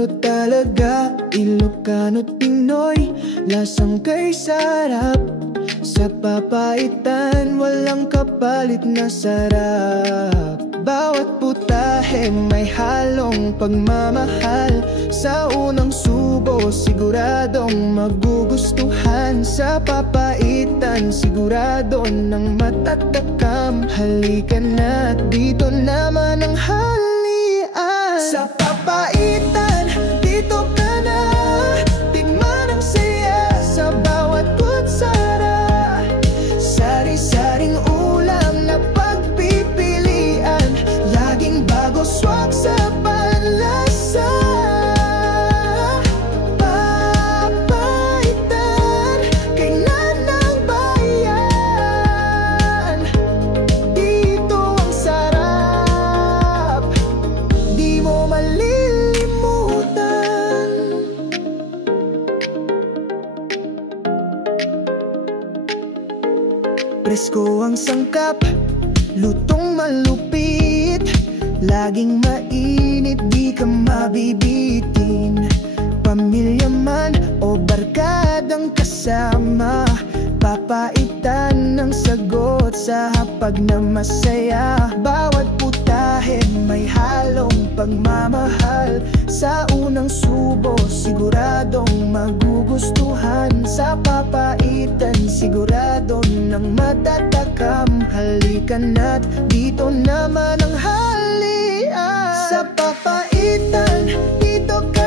Solo talaga, Ilocano't Pinoy, lasang kay sarap. Sa papaitan, walang kapalit na sarap. Bawat putahe may halong pagmamahal. Sa unang subo, siguradong magugustuhan. Sa papaitan, sigurado ng matatakam. Halika na't dito naman ang halian. Sa papaitan, dito ka na. Tikman ang saya sa bawat kutsara. Sari-saring ulam na pagpipilian. Laging bago, swak sa panlasa. Papaitan, kainan ng bayan. Dito ang sarap, di mo malilimutan. Presko ang sangkap, lutong malupit. Laging mainit, di ka mabibitin. Pamilya man o barkadang kasama, papaitan ng sagot sa hapag na masaya. Bawat putahe may halong pagmamahal. Sa unang subo, siguradong magugustuhan. Sa papaitan, sigurado ng matatakam. Halika na't dito naman ang halian. Sa papaitan, dito ka